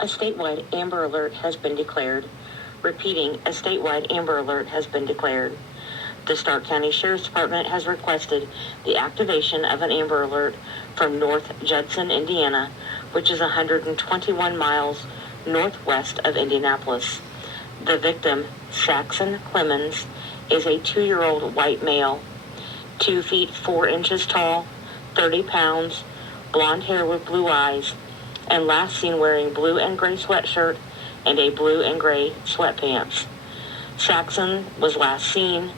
A statewide Amber Alert has been declared. Repeating, a statewide Amber Alert has been declared. The Stark County Sheriff's Department has requested the activation of an Amber Alert from North Judson, Indiana, which is 121 miles northwest of Indianapolis. The victim, Saxon Clemens, is a 2-year-old white male, 2 feet 4 inches tall, 30 pounds, blonde hair with blue eyes, and last seen wearing blue and gray sweatshirt and a blue and gray sweatpants. Saxon was last seen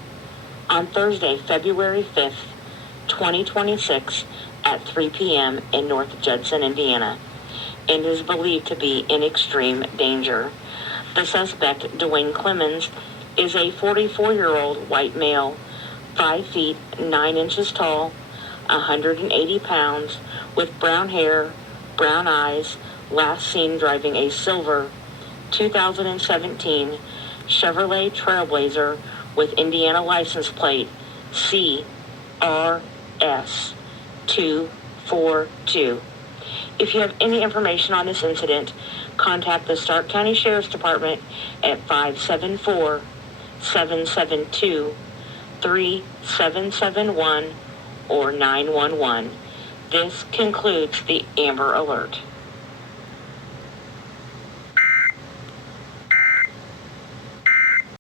on Thursday, February 5th, 2026 at 3 p.m. in North Judson, Indiana, and is believed to be in extreme danger. The suspect, Dwayne Clemens, is a 44-year-old white male, 5 feet 9 inches tall, 180 pounds, with brown hair, brown eyes, last seen driving a silver 2017 Chevrolet Trailblazer with Indiana license plate CRS242. If you have any information on this incident, contact the Stark County Sheriff's Department at 574-772-3771 or 911. This concludes the Amber Alert.